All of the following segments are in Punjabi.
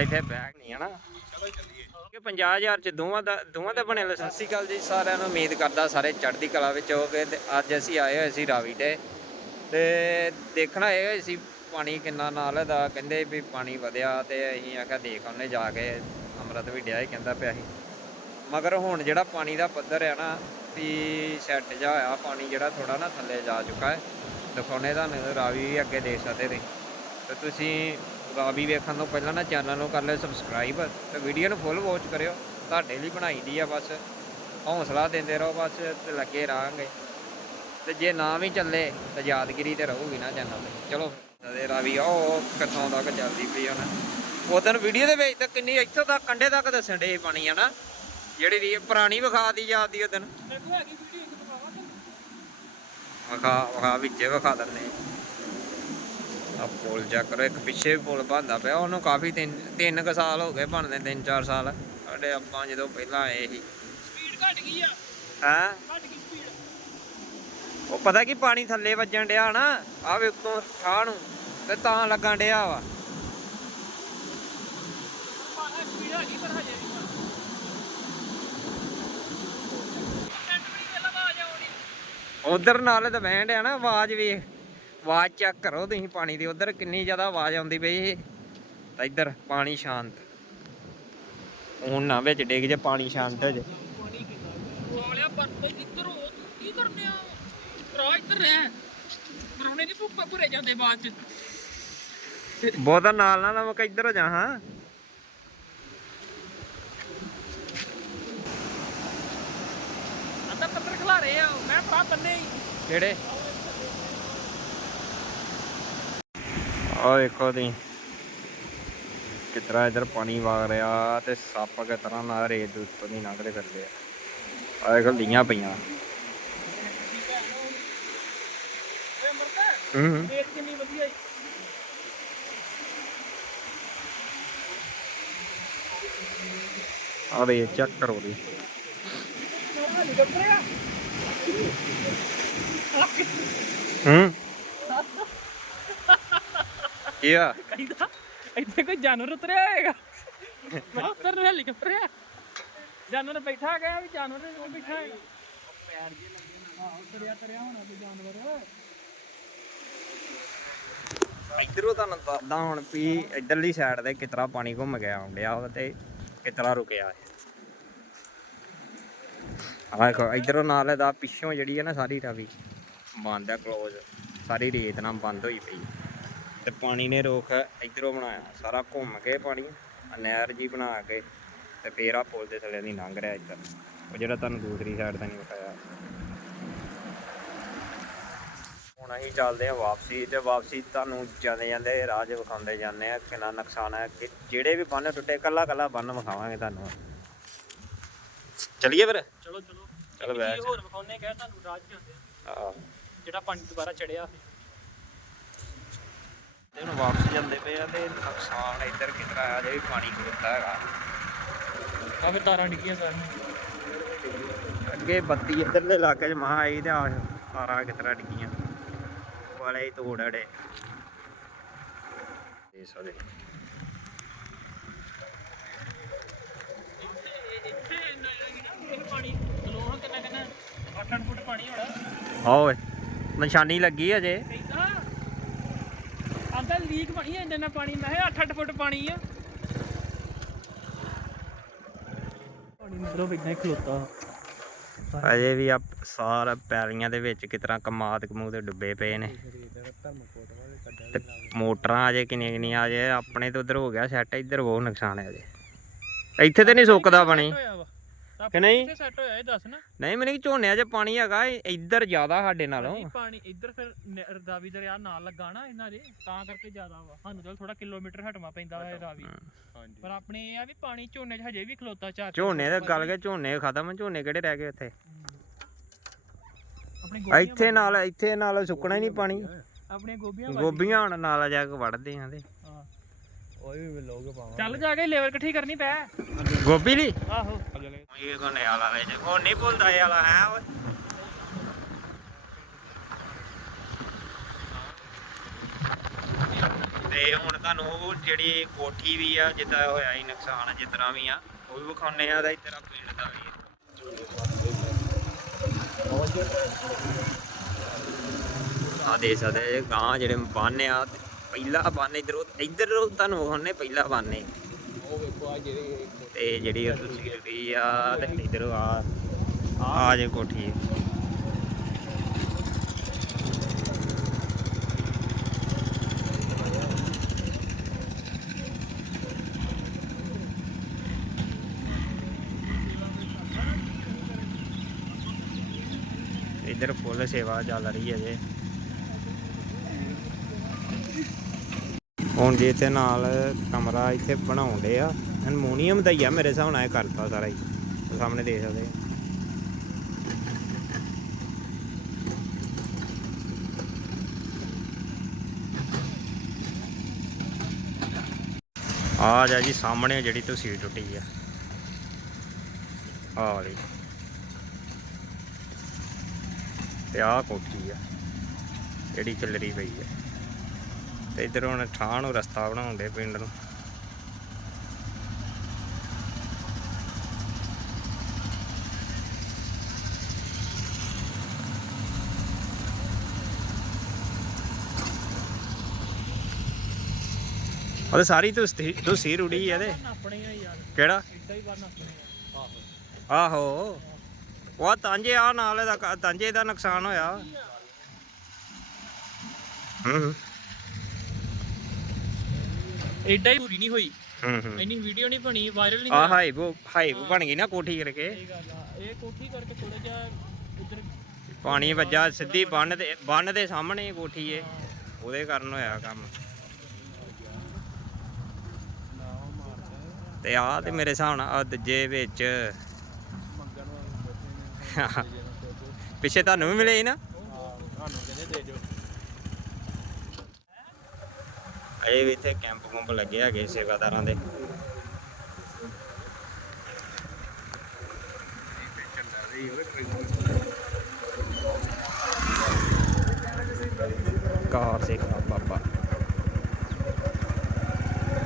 ਇੱਥੇ ਬੈਗ ਨਹੀਂ ਹਨਾ ਕਿ 50000 ਚ ਦੋਵਾਂ ਦਾ ਦੋਵਾਂ ਦਾ ਬਣਿਆ ਸਤਿ ਸ਼੍ਰੀ ਅਕਾਲ ਜੀ, ਸਾਰਿਆਂ ਨੂੰ ਉਮੀਦ ਕਰਦਾ ਸਾਰੇ ਚੜ੍ਹਦੀ ਕਲਾ ਵਿੱਚ ਹੋਗੇ ਤੇ ਅੱਜ ਅਸੀਂ ਆਏ ਹੋਏ ਸੀ ਰਾਵੀ ਤੇ। ਤੇ ਦੇਖਣਾ ਇਹ ਹੋਏ ਸੀ ਪਾਣੀ ਕਿੰਨਾ ਨਾਲ ਦਾ। ਕਹਿੰਦੇ ਵੀ ਪਾਣੀ ਵਧਿਆ ਤੇ ਅਸੀਂ ਆਖਿਆ ਦੇਖ ਆਉਨੇ ਜਾ ਕੇ, ਅੰਮ੍ਰਿਤ ਵੀ ਡਿਆ ਹੀ ਕਹਿੰਦਾ ਪਿਆ ਸੀ। ਮਗਰ ਹੁਣ ਜਿਹੜਾ ਪਾਣੀ ਦਾ ਪੱਧਰ ਹੈ ਨਾ, ਵੀ ਸੈੱਟ ਜਾ ਹੋਇਆ, ਪਾਣੀ ਜਿਹੜਾ ਥੋੜਾ ਨਾ ਥੱਲੇ ਜਾ ਚੁੱਕਾ ਹੈ। ਦਿਖਾਉਣੇ ਤੁਹਾਨੂੰ, ਰਾਵੀ ਵੀ ਅੱਗੇ ਦੇਖ ਸਕਦੇ ਨੇ ਤੇ ਤੁਸੀਂ ਰਾਵੀ ਵੇਖਣ ਤੋਂ ਪਹਿਲਾਂ ਨਾ ਚੈਨਲ ਨੂੰ ਕਰ ਲਿਓ ਸਬਸਕ੍ਰਾਈਬ ਤੇ ਵੀਡੀਓ ਨੂੰ ਫੁੱਲ ਵਾਚ ਕਰਿਓ। ਤੁਹਾਡੇ ਲਈ ਬਣਾਈ ਦੀ ਆ ਬਸ। ਹੌਸਲਾ ਦਿੰਦੇ ਰਹੋ ਬਸ ਤੇ ਲੱਗੇ ਰਹਾਂਗੇ। ਤੇ ਜੇ ਨਾ ਵੀ ਚੱਲੇ ਤਾਂ ਯਾਦਗਿਰੀ ਤੇ ਰਹੂਗੀ ਨਾ ਚੈਨਲ ਤੇ। ਚਲੋ ਤੇ ਰਾਵੀ ਉਹ ਕਿੱਥੋਂ ਤੱਕ ਚੱਲਦੀ ਪਈ ਹੁਣ ਉਦੋਂ ਵੀਡੀਓ ਦੇ ਵਿੱਚ ਤਾਂ ਕਿੰਨੀ ਇੱਥੋਂ ਤੱਕ ਕੰਡੇ ਤੱਕ ਦੱਸਣ ਡੇ ਪਾਣੀ ਆ ਨਾ। ਜਿਹੜੀ ਰੀ ਪੁਰਾਣੀ ਵਿਖਾ ਦੀ ਜਾਂਦੀ ਉਦੋਂ ਵਿਖਾ ਵਿਖਾ ਵਿੱਚੇ ਵਿਖਾ ਦਿੰਦੇ ਆ ਪੁਲ ਚੈੱਕ ਕਰੋ ਇੱਕ ਪਿੱਛੇ ਵੀ ਪੁਲ ਬਣਦਾ ਪਿਆ ਉਹਨੂੰ ਕਾਫੀ ਤਿੰਨ ਤਿੰਨ ਕੁ ਸਾਲ ਹੋ ਗਏ ਬਣਦੇ ਤਿੰਨ ਚਾਰ ਸਾਲ। ਸਾਡੇ ਆਪਾਂ ਜਦੋਂ ਪਹਿਲਾਂ ਆਏ ਸੀ। ਸਪੀਡ ਘਟ ਗਈ ਆ। ਹੈਂ? ਘਟ ਗਈ ਸਪੀਡ ਉਹ ਪਤਾ ਕੀ ਪਾਣੀ ਥੱਲੇ ਵੱਜਣ ਡਿਆ ਨਾ ਆ ਵੇ ਉੱਤੋਂ ਠਾਹ ਨੂੰ ਤੇ ਤਾਂ ਲੱਗਣ ਡਿਆ ਵਾ। ਸਪੀਡ ਹੈਗੀ ਪਰ ਹਜੇ ਉਧਰ ਨਾਲ ਤਾਂ ਬਹਿਣ ਡਿਆ ਨਾ ਆਵਾਜ਼ ਵੇਖ। ਆਵਾਜ਼ ਚੈੱਕ ਕਰੋ ਤੁਸੀਂ ਪਾਣੀ ਦੀ ਉਧਰ ਕਿੰਨੀ ਜ਼ਿਆਦਾ ਆਵਾਜ਼ ਆਉਂਦੀ ਪਈ ਤਾਂ ਇੱਧਰ ਪਾਣੀ ਸ਼ਾਂਤ। ਹੁਣ ਨਾ ਵਿੱਚ ਡਿੱਗ ਜੇ ਪਾਣੀ ਸ਼ਾਂਤ ਹੋ ਜੇ। ਪਾਣੀ ਕਿੰਨਾ ਵਾਲਿਆ ਬੰਦ ਇੱਧਰ ਹੋ ਤੂੰ ਕੀ ਕਰਨੇ ਆ? ਭਰਾ ਇੱਧਰ ਰਹਿ। ਪਰੌਣੇ ਨਹੀਂ ਭੁੱਪਾ ਭੁਰੇ ਜਾਂਦੇ ਬਾਅਦ ਚ। ਬਹੁਤਾ ਨਾਲ ਨਾ ਲਵਕ ਇੱਧਰ ਹੋ ਜਾ ਹਾਂ। ਅੱਧਾ ਪੱਤਰ ਖਿਲਾ ਰਹੇ ਆ ਮੈਂ ਭਰਾ ਬੰਨੇ ਹੀ। ਕਿਹੜੇ? ਆ ਦੇਖੋ ਤੁਸੀਂ ਕਿਤਰਾ ਇਧਰ ਪਾਣੀ ਵਗ ਰਿਹਾ ਤੇ ਸੱਪ ਕਿਸ ਤਰ੍ਹਾਂ ਨਾਲ ਰੇਤ ਦੇ ਉੱਤੋਂ ਦੀ ਲੰਘਦੇ ਫਿਰਦੇ ਆ। ਆ ਦੇਖੋ ਲੀਆਂ ਪਈਆਂ। ਓਏ ਮਰਦਾ ਹੂੰ। ਰੇਤ ਕਿੰਨੀ ਵਧੀਆ ਈ। ਆ ਰੇ ਚੈੱਕ ਕਰੋ ਦੀ ਹੈਲੀਕਾਪਟਰ ਆ ਹੂੰ। ਕੀ ਆ? ਕਹਿੰਦਾ ਇੱਥੇ ਕੋਈ ਜਾਨਵਰ ਉਤਰਿਆ ਹੋਏਗਾ? ਮੈਂ ਉੱਤਰ ਨੂੰ ਹੈਲੀਕਾਪਟਰ ਆ ਜਾਨਵਰ ਬੈਠਾ ਗਿਆ ਵੀ ਜਾਨਵਰ ਨੇ ਬੈਠਾ ਹੈ ਪੈਰ ਜੇ ਲੱਗੇ ਨਾ ਆਹ ਉਤਰਿਆ ਤਰਿਆ ਹੋਣਾ ਕੋਈ ਜਾਨਵਰ। ਇਧਰੋਂ ਤੁਹਾਨੂੰ ਦੱਸਦਾ ਹੁਣ ਵੀ ਇਧਰਲੀ ਸਾਈਡ ਤੇ ਕਿਤਰਾ ਪਾਣੀ ਘੁੰਮ ਗਿਆ ਆਉਂਦਿਆ ਵਾ ਤੇ ਕਿਤਰਾ ਰੁਕਿਆ ਆਹ ਇਧਰੋਂ ਨਾਲ ਦਾ ਪਿੱਛੋਂ ਜਿਹੜੀ ਹੈ ਨਾ ਸਾਰੀ ਰਾਵੀ ਬੰਦ ਹੈ ਕਲੋਜ਼ ਸਾਰੀ ਰੇਤ ਨਾਲ ਬੰਦ ਹੋਈ ਪਈ। ਤੇ ਪਾਣੀ ਨੇ ਰੋਕ ਇਧਰੋਂ ਬਣਾਇਆ। ਸਾਰਾ ਘੁੰਮ ਕੇ ਪਾਣੀ ਨਹਿਰ ਜੀ ਬਣਾ ਕੇ ਤੇ ਫੇਰ ਆ ਪੁਲ ਦੇ ਥੱਲੇ ਦੀ ਲੰਘ ਰਿਹਾ ਇੱਧਰ। ਉਹ ਜਿਹੜਾ ਤੁਹਾਨੂੰ ਦੂਸਰੀ ਸਾਈਡ ਦਾ ਨਹੀਂ ਵਿਖਾਇਆ। ਹੁਣ ਅਸੀਂ ਚੱਲਦੇ ਹਾਂ ਵਾਪਸੀ ਤੇ ਵਾਪਸੀ ਤੁਹਾਨੂੰ ਜਾਂਦੇ ਜਾਂਦੇ ਰਾਹ 'ਚ ਵਿਖਾਉਂਦੇ ਜਾਂਦੇ ਆ ਕਿੰਨਾ ਨੁਕਸਾਨ ਹੈ ਕਿ ਜਿਹੜੇ ਵੀ ਬੰਨ ਟੁੱਟੇ ਕੱਲਾ ਕੱਲਾ ਬੰਨ ਵਿਖਾਵਾਂਗੇ ਤੁਹਾਨੂੰ ਚਲਿਏ ਫਿਰ? ਚਲੋ ਚਲੋ। ਚਲੋ ਬੈਠ। ਹੋਰ ਵਿਖਾਉਣੇ ਕਹਿ ਤੁਹਾਨੂੰ ਰਾਜ ਜਾਂਦੇ ਆ, ਜਿਹੜਾ ਪਾਣੀ ਦੁਬਾਰਾ ਚੜਿਆ। ਤੇ ਹੁਣ ਵਾਪਸ ਜਾਂਦੇ ਪਏ ਆ ਤੇ ਨੁਕਸਾਨ ਇੱਧਰ ਕਿਤਰਾ ਆ? ਜੇ ਵੀ ਪਾਣੀ ਖੁੱਲਦਾ ਹੈਗਾ। ਫਿਰ ਤਾਰਾਂ ਡਿੱਗੀਆਂ ਸਾਰੀਆਂ। ਅੱਗੇ ਬੱਤੀ ਇੱਧਰਲੇ ਇਲਾਕੇ 'ਚ ਮਹਾ ਆਈ ਤੇ ਆ ਤਾਰਾਂ ਕਿਤਰਾ ਡਿੱਗੀਆਂ। ਵਾਲੇ ਹੀ ਤੋੜ ਅੜੇ। ਇਹ ਸਾਰੇ। ਇੱਥੇ ਇਹ ਪਾਣੀ ਲੋਹਾ ਕਿੰਨਾ ਕਿੰਨਾ? 8-8 ਫੁੱਟ ਪਾਣੀ ਹੋਣਾ। ਓਏ ਨਿਸ਼ਾਨੀ ਲੱਗੀ ਅਜੇ। ਲੀਕ ਬਣੀ ਐ ਇੰਨਾ ਪਾਣੀ ਮੈਂ ਕਿਹਾ 8-8 ਫੁੱਟ ਪਾਣੀ ਆ। ਪਾਣੀ ਇਦਾਂ ਹੀ ਖਲੋਤਾ। ਅਜੇ ਵੀ ਆ ਸਾਰਾ ਪੈਲੀਆਂ ਦੇ ਵਿੱਚ ਕਿਤਰਾ ਕਮਾਦ ਕਮੂ ਦੇ ਡੁੱਬੇ ਪਏ ਨੇ। ਤੇ ਮੋਟਰਾਂ ਅਜੇ ਕਿੰਨੀਆਂ ਕਿੰਨੀਆਂ ਅਜੇ ਆਪਣੇ ਤੇ ਉਧਰ ਹੋ ਗਿਆ ਸੈੱਟ ਇੱਧਰ ਬਹੁਤ ਨੁਕਸਾਨ ਹੈ ਅਜੇ। ਇੱਥੇ ਤੇ ਨਹੀਂ ਸੁੱਕਦਾ ਪਾਣੀ। ਕਿ ਨਹੀਂ? ਕਿੱਥੇ ਸੈੱਟ ਹੋਇਆ ਇਹ ਦੱਸ ਨਾ। ਨਹੀਂ ਮੈਨੂੰ ਕਿ ਝੋਨਿਆਂ 'ਚ ਪਾਣੀ ਹੈਗਾ ਇਹ ਇੱਧਰ ਜ਼ਿਆਦਾ ਸਾਡੇ ਨਾਲੋਂ। ਨਹੀਂ ਪਾਣੀ ਇੱਧਰ ਫਿਰ ਨ- ਰਦਾਵੀ ਦਰਿਆ ਨਾਲ ਲੱਗਾ ਨਾ ਇਹਨਾਂ ਦੇ ਤਾਂ ਕਰਕੇ ਜ਼ਿਆਦਾ ਵਾ। ਸਾਨੂੰ ਚਲ ਥੋੜਾ ਕਿਲੋਮੀਟਰ ਹਟਵਾ ਪੈਂਦਾ ਇਹ ਰਾਵੀ ਪਰ ਆਪਣੇ ਇਹ ਆ ਵੀ ਪਾਣੀ ਝੋਨੇ 'ਚ ਹਜੇ ਵੀ ਖਲੋਤਾ ਚਾਰ ਝੋਨੇ ਦੇ ਗੱਲ ਕੇ ਝੋਨੇ ਖਤਮ ਝੋਨੇ ਕਿਹੜੇ ਰਹਿ ਗਏ ਇੱਥੇ ਆਪਣੇ ਗੋਭੀਆਂ ਇੱਥੇ ਨਾਲ ਇੱਥੇ ਨਾਲ ਸੁੱਕਣਾ ਹੀ ਨਹੀਂ ਪਾਣੀ। ਆਪਣੀਆਂ ਗੋਭੀਆਂ ਵੱਢ- ਗੋਭੀਆਂ ਹੁਣ ਨਾਲ ਜਾ ਕੇ ਵੜਦੇ ਆਂ ਤੇ। ਹਾਂ। ਉਹ ਵੀ ਲੋਗ ਪਾਵਾਂ ਚੱਲ ਜਾ ਕੇ ਲੇਬਰ ਇਕੱਠੀ ਕਰਨੀ ਪੈ। ਗੋਭੀ ਲਈ? ਆਹੋ। ਇਹ ਕੋਨੇ ਵਾਲਾ ਵੇ ਉਹ ਨਹੀਂ ਭੁੱਲਦਾ ਇਹ ਵਾਲਾ ਹੈ ਓਏ? ਤੇ ਹੁਣ ਤੁਹਾਨੂੰ ਉਹ ਜਿਹੜੀ ਕੋਠੀ ਵੀ ਆ ਜਿੱਦਾਂ ਹੋਇਆ ਸੀ ਨੁਕਸਾਨ ਜਿਸ ਤਰ੍ਹਾਂ ਵੀ ਆ ਉਹ ਵੀ ਵਿਖਾਉਣੇ ਆ ਤੇ ਇੱਧਰ ਆ ਪਿੰਡ ਦਾ ਵੀ। ਆ ਦੇ ਸਕਦੇ ਗਾਂ ਜਿਹੜੇ ਬੰਨ ਆ ਪਹਿਲਾ ਬੰਨ ਇਧਰੋਂ ਇਧਰ ਤੁਹਾਨੂੰ ਵਿਖਾਉਣੇ ਪਹਿਲਾ ਬੰਨ। ਏ ਉਹ ਵੇਖੋ ਆ ਜਿਹੜੇ ਤੇ ਜਿਹੜੀ ਉਹ ਤੁਸੀਂ ਜਿਹੜੀ ਆ ਤੇ ਇਧਰੋਂ ਆ ਆ ਜੇ ਕੋਠੀ। ਇਧਰ ਫੁੱਲ ਸੇਵਾ ਚੱਲ ਰਹੀ ਹੈ ਜੇ। ਹੁਣ ਜੇ ਤੇ ਨਾਲ ਕਮਰਾ ਇੱਥੇ ਬਣਾਉਂਦੇ ਆ ਐਲਮੂਨੀਅਮ ਦਾ ਹੀ ਆ, ਮੇਰੇ ਹਿਸਾਬ ਨਾਲ ਇਹ ਕਰਤਾ ਸਾਰਾ ਹੀ। ਉਹ ਸਾਹਮਣੇ ਦੇਖ ਸਕਦੇ ਆ। ਆ ਜਾ ਜੀ, ਸਾਹਮਣੇ ਜਿਹੜੀ ਤੁਸੀਂ ਟੁੱਟੀ ਆ। ਆ ਵਾਲੀ ਤੇ ਆ ਕੋਠੀ ਆ, ਜਿਹੜੀ ਚੱਲਰੀ ਪਈ ਆ। ਤੇ ਇਧਰ ਹੁਣ ਠਾਹ ਨੂੰ ਰਸਤਾ ਬਣਾਉਂਦੇ ਪਿੰਡ ਨੂੰ। ਉਹਦੇ ਸਾਰੀ ਤੁਸੀਂ ਤੁਸੀਂ ਰੁੜੀ ਆ ਇਹਦੇ। ਯਾਰ। ਕਿਹੜਾ? ਆਹੋ। ਉਹ ਤਾਂਜੇ ਆ ਨਾਲ ਕ- ਤਾਂਜੇ ਦਾ ਨੁਕਸਾਨ ਹੋਇਆ। ਹੂੰ। ਐਡਾ ਹੀ ਪੂਰੀ ਨਹੀਂ ਹੋਈ। ਹੂੰ ਹੂੰ। ਇੰਨੀ ਵੀਡੀਓ ਨਹੀਂ ਬਣੀ ਵਾਇਰਲ ਨਹੀਂ ਆ ਹਾਈ ਉਹ ਹਾਈ ਉਹ ਬਣ ਗਈ ਨਾ ਕੋਠੀ ਕਰਕੇ। ਇਹ ਗੱਲ ਆ। ਇਹ ਕੋਠੀ ਕਰਕੇ ਥੋੜਾ ਜਿਹਾ ਉਧਰ ਪਾਣੀ ਵੱਜਾ ਸਿੱਧੀ ਬੰਨ ਦੇ ਬੰਨ ਦੇ ਸਾਹਮਣੇ ਹੀ ਕੋਠੀ ਏ। ਉਹਦੇ ਕਾਰਨ ਹੋਇਆ ਕੰਮ। ਤੇ ਆ ਤੇ ਮੇਰੇ ਹਿਸਾਬ ਨਾਲ ਆ ਦੂਜੇ ਵਿੱਚ ਪਿੱਛੇ ਤੁਹਾਨੂੰ ਵੀ ਮਿਲੇ ਸੀ ਨਾ? ਤੁਹਾਨੂੰ ਕਹਿੰਦੇ ਦੇ ਦਿਓ। ਅਜੇ ਵੀ ਇੱਥੇ ਕੈਂਪ ਕੁੰਪ ਲੱਗੇ ਹੈਗੇ ਸੇਵਾਦਾਰਾਂ ਦੇ। ਕਾਰ ਸੇ ਕਾ ਬਾਬਾ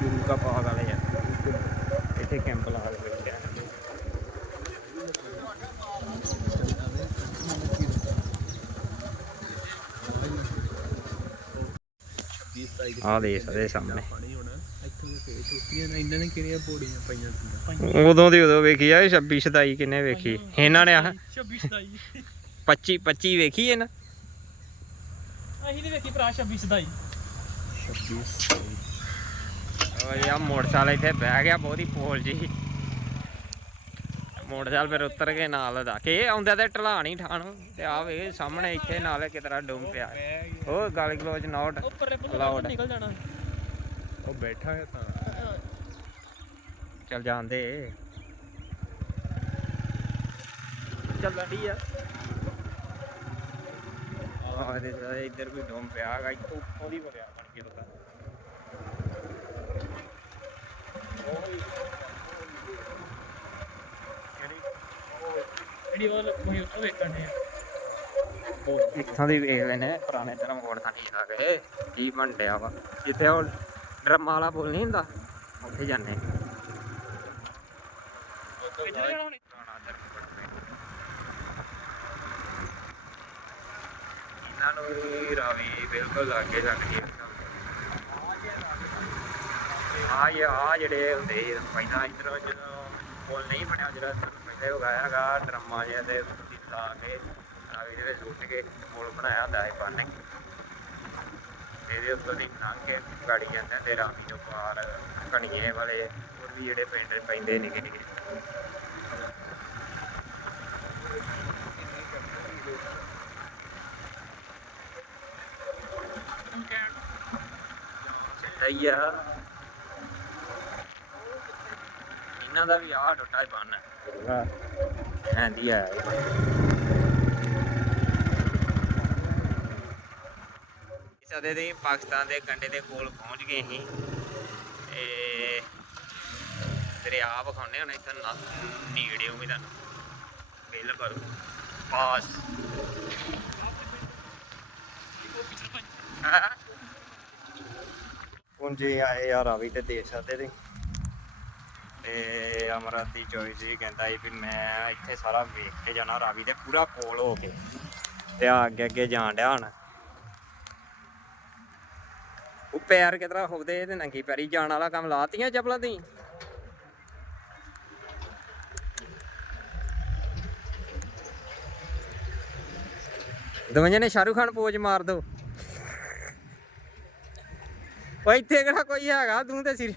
ਗੁਰੂ ਕਾ ਪਾਗ ਵਾਲੇ ਆ। ਇੱਥੇ ਕੈਂਪ ਲਾ ਕੇ ਬੈਠੇ ਆ ਆ ਦੇ ਸਕਦੇ ਸਾਹਮਣੇ ਉਦੋਂ ਦੀ ਉਦੋਂ ਵੇਖੀ ਆ 26 27 ਕਿੰਨੇ ਵੇਖੀ? ਇਹਨਾਂ ਨੇ ਆਹ 26 27 25 25 ਵੇਖੀ ਹੈ ਨਾ? ਅਸੀਂ ਨਹੀਂ ਵੇਖੀ ਭਰਾ 26 27 26 ਓਏ ਆ ਮੋਟਰਸਾਈਕਲ ਇੱਥੇ ਬਹਿ ਗਿਆ ਬਹੁਤੀ ਪੋਲ ਜੀ ਮੋਟਰਸਾਈਕਲ ਫਿਰ ਉੱਤਰ ਕੇ ਨਾਲ ਦਾ। ਕਿ ਇਹ ਆਉਂਦਾ ਤੇ ਢਲਾਣ ਹੀ ਠਾਣ। ਤੇ ਆ ਵੇ ਸਾਹਮਣੇ ਇੱਥੇ ਨਾਲ ਕਿਤਰਾ ਡੂਮ ਪਿਆ। ਉਹ ਗਾਲੀ ਗਲੋਚ ਨੋਟ ਉਹ Loud. ਨਿਕਲ ਜਾਣਾ। ਉਹ ਬੈਠਾ ਹੈ ਤਾਂ। ਚੱਲ ਜਾਂਦੇ। ਚੱਲਣ ਦੀ ਆ। ਆ ਦੇ ਇੱਧਰ ਵੀ ਡੂਮ ਪਿਆ ਹੈਗਾ। ਇੱਥੋਂ ਉੱਤੋਂ ਦੀ ਭਰਿਆ ਬਣ ਕੇ ਉਹਦਾ ਜਿਹੜੀ ਉਹ ਮੈਂ ਉੱਥੋਂ ਵੇਖਣ ਦੇ ਇੱਥੋਂ ਦੀ ਵੇਖ ਲੈਨੇ ਪੁਰਾਣੇ ਧਰਮ ਕੋਟ ਥਾਂ ਨਹੀਂ ਆ ਗਏ ਕੀ ਬਣ ਡਿਆ ਵਾ। ਜਿੱਥੇ ਉਹ ਡਰਮ ਵਾਲਾ ਪੁੱਲ ਨਹੀਂ ਹੁੰਦਾ ਉੱਥੇ ਜਾਂਦੇ। ਇਹਨਾਂ ਨੂੰ ਵੀ ਰਾਵੀ ਬਿਲਕੁਲ ਲਾਗੇ ਲੱਗਦੀ ਹੈ ਆ ਇਹ ਆ ਜਿਹੜੇ ਹੁੰਦੇ ਪਹਿਲਾਂ ਇੱਧਰ ਜਦੋਂ ਪੁੱਲ ਨਹੀਂ ਬਣਿਆ ਜਿਹੜਾ ਪਹਿਲੇ ਉਗਾਇਆ ਹੈਗਾ ਡਰਮਾਂ ਜਿਹੇ ਦੇ ਉੱਤੇ ਲਾ ਕੇ ਰਾਵੀ ਦੇ ਸੁੱਟ ਕੇ ਪੁੱਲ ਬਣਾਇਆ ਹੁੰਦਾ ਹੈ ਬੰਨ ਕੇ। ਇਹਦੇ ਉੱਤੋਂ ਦੀ ਲੰਘ ਕੇ ਗਾੜੀ ਜਾਂਦੇ ਤੇ ਰਾਵੀ ਤੋਂ ਪਾਰ ਕਣੀਏ ਵਾਲੇ ਹੋਰ ਵੀ ਜਿਹੜੇ ਪਿੰਡ ਪੈਂਦੇ ਨਿੱਕੇ ਨਿੱਕੇ ਸਹੀ ਆ। ਇਹਨਾਂ ਦਾ ਵੀ ਆਹ ਟੁੱਟਾ ਹੀ ਬੰਨ। ਹੈ ਹੈਂਦੀ ਆ ਸਦੇ ਦੇ ਪਾਕਿਸਤਾਨ ਦੇ ਕੰਢੇ ਦੇ ਕੋਲ ਪਹੁੰਚ ਗਏ ਸੀ। ਤੇ ਦਰਿਆ ਵਿਖਾਉਣੇ ਹੁਣ ਇੱਥੇ ਨੇੜਿਓ ਵੀ ਤੁਹਾਨੂੰ। ਬਿਲਕੁਲ। ਪਾਸ। ਉਹ ਪਿੱਛੇ ਪੰਜ ਆ ਰਾਵੀ ਤੇ ਦੇ ਸਕਦੇ ਤੇ ਤੇ ਅਮਰਤ ਦੀ ਚੋਇਸ ਸੀ, ਕਹਿੰਦਾ ਸੀ ਵੀ ਮੈਂ ਇੱਥੇ ਸਾਰਾ ਵੇਖ ਕੇ ਜਾਣਾ, ਰਾਵੀ ਦੇ ਪੂਰਾ ਕੋਲ ਹੋ ਕੇ। ਤੇ ਆ ਅੱਗੇ ਅੱਗੇ ਜਾਣ ਡਿਆ ਹੁਣ। ਉਹ ਪੈਰ ਕਿਤਰਾ ਹੋਵਦੇ ਤੇ ਨੰਗੀ ਪੈਰੀ, ਜਾਣ ਵਾਲਾ ਕੰਮ ਲਾਤੀਆਂ ਚੱਪਲਾਂ ਦੀ ਦੋਵੇਂ ਜਣੇ ਸ਼ਾਹਰੁਖ ਖਾਨ ਪੋਜ ਮਾਰ ਦੋ। ਓ ਇੱਥੇ ਕਿਹੜਾ ਕੋਈ ਹੈਗਾ, ਤੂੰ ਤੇ ਸਿਰ